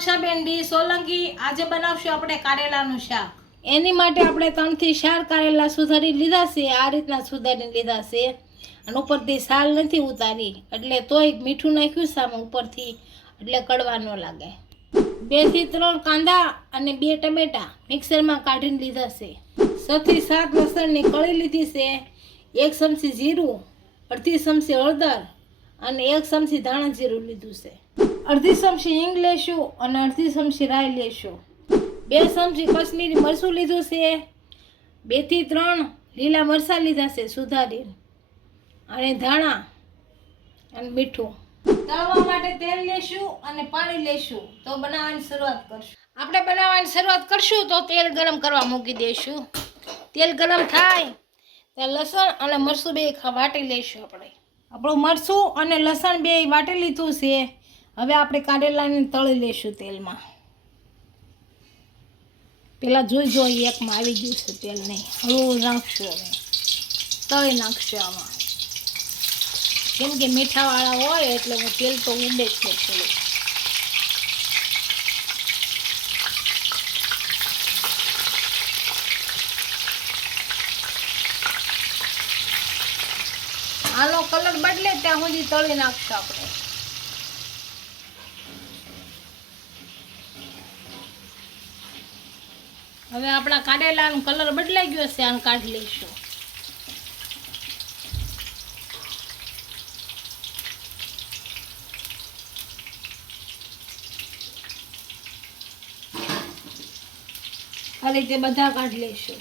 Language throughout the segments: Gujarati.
રક્ષાબેન ડી સોલંકી આજે બનાવશું આપણે કારેલાનું શાક. એની માટે આપણે ત્રણથી ચાર કારેલા સુધારી લીધા છે. આ રીતના સુધારી લીધા છે. અને ઉપરથી સાલ નથી ઉતારી. એટલે તોય મીઠું નાખ્યું સામે ઉપરથી. એટલે કડવા ન લાગે. બેથી ત્રણ કાંદા અને બે ટમેટા મિક્સરમાં કાઢીને લીધા છે. છથી સાત લસણની કળી લીધી છે. એક ચમચી જીરું, અડધી ચમચી હળદર અને એક ચમચી ધાણા જીરું લીધું છે. અડધી ચમચી હિંગ લેશું અને અડધી ચમચી રાઈ લેશું. બે ચમચી કશ્મીરી મરચું લીધું છે. બેથી ત્રણ લીલા મરચાં લીધા છે સુધારી અને ધાણા અને મીઠું. તળવા માટે તેલ લેશું અને પાણી લેશું. તો બનાવવાની શરૂઆત કરશું. આપણે બનાવવાની શરૂઆત કરશું તો તેલ ગરમ કરવા મૂકી દઈશું તેલ ગરમ થાય ત્યાં લસણ અને મરચું બે વાટી લઈશું આપણે. આપણું મરચું અને લસણ બે વાટી લીધું છે. હવે આપણે કારેલાને તળી લઈશું તેલમાં. પેલા જોઈ જોઈ એકમાં આવી ગયું છે તેલ નહીં. હળવું નાખશું હવે. તળી નાખશું આમાં. કેમ કે મીઠાવાળા હોય એટલે હું તેલ તો ઊંડે જ છે થોડું આનો કલર બદલે ત્યાં સુધી તળી નાખશું આપણે. હવે આપણા કાઢેલાનો કલર બદલાઈ ગયો છે, આને કાઢી લઈશું. આ રીતે બધા કાઢી લઈશું.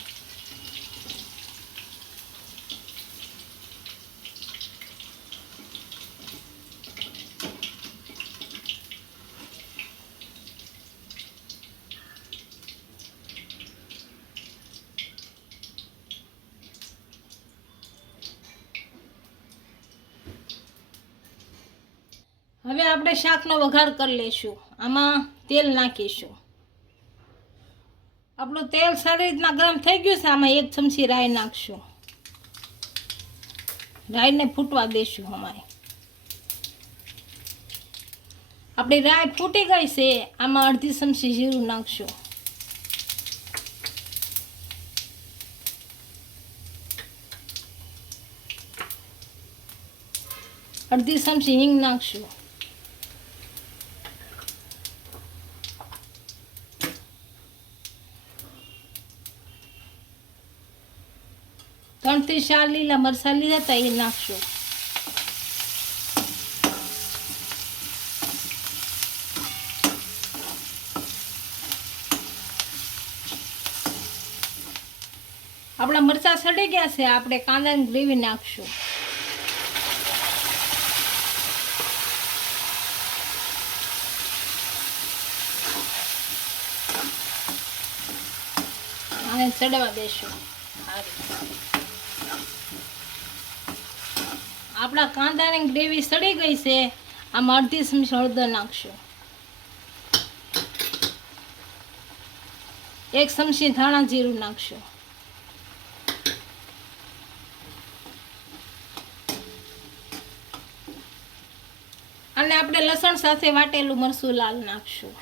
હવે આપણે શાકનો વઘાર કરી લઈશું. આમાં તેલ નાખીશું. આપણું તેલ સારી રીતના ગરમ થઈ ગયું છે, આમાં એક ચમચી રાઈ નાખશું. રાઈને ફૂટવા દઈશું અમારે. આપણી રાઈ ફૂટી ગઈ છે, આમાં અડધી ચમચી જીરું નાખશું. અડધી ચમચી હિંગ નાખશું. ત્રણથી ચાર લીલા મરચા લીધા હતા એ નાખશું. આપણા મરચાં સડી ગયા છે, આપણે કાંદાની ગ્રેવી નાખશું. આને ચડવા દેશું. આ રીતે. આપણા કાંદાની ગ્રેવી સડી ગઈ છે. આમાં અડધી ચમચી હળદર નાખશું. એક ચમચી ધાણા જીરું નાખશું. અને આપણે લસણ સાથે વાટેલું મરચું લાલ નાખશું.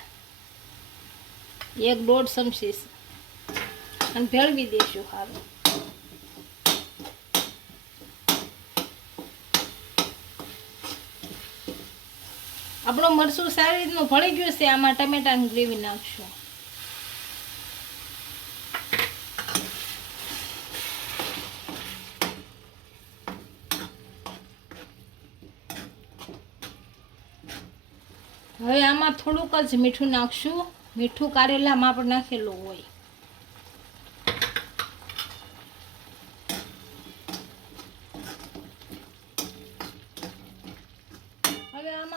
એક દોઢ ચમચી અને ભેળવી દઈશું સારું આપણું મરચું સારી રીતનું ભળી ગયું છે, આમાં ટમેટાની ગ્રેવી નાખશું. હવે આમાં થોડુંક જ મીઠું નાખશું. મીઠું કારેલામાં પણ નાખેલું હોય.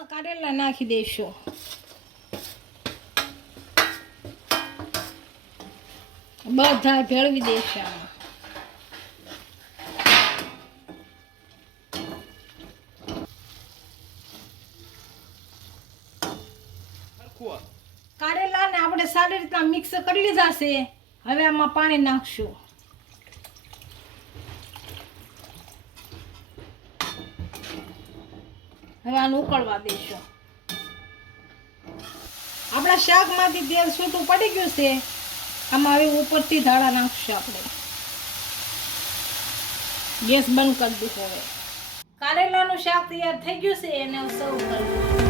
કારેલા નાખી દઈશું બધા ભેળવી દઈશું આમાં. કારેલાને આપણે સારી રીતના મિક્સ કરી લીધા છે. હવે આમાં પાણી નાખશું. હવે આને ઉકળવા દઈશું આપણા શાકમાંથી તેલ છૂટું પડી ગયું છે. આમાં હવે ઉપરથી ધાણા નાખશું આપણે. ગેસ બંધ કરી દીધો હવે. કારેલાનું શાક તૈયાર થઈ ગયું છે, એને સર્વ કરી